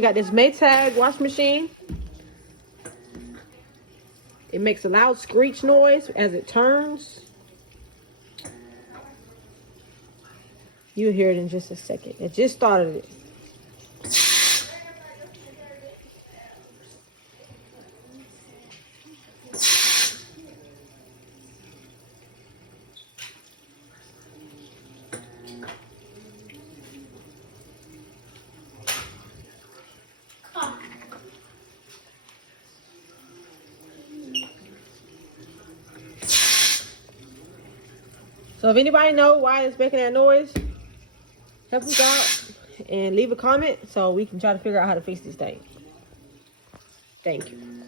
We got this Maytag wash machine. It makes a loud screech noise as it turns. You'll hear it in just a second. It just started it. So if anybody know why it's making that noise, help us out and leave a comment so we can try to figure out how to fix this thing. Thank you.